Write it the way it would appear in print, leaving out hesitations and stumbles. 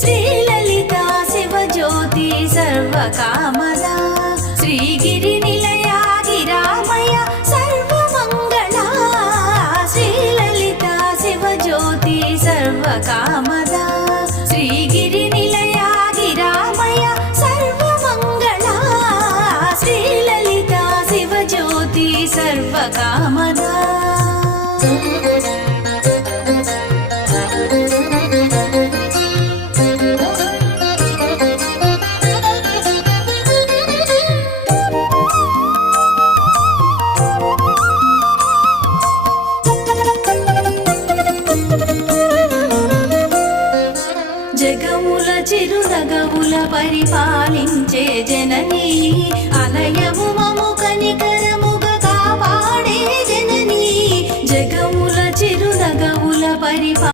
శ్రీలలితా శివజ్యోతి సర్వకామదా శ్రీగిరి నిలయా గిరామయ సర్వమంగళా శ్రీలలితా శివజ్యోతి సర్వకామదా శ్రీగిరి నిలయా గిరామయ సర్వమంగళా శ్రీలలితా శివజ్యోతి సర్వకామదా జగముల చిరునగముల పరిపాలించే జననీ అలయము మము కనికర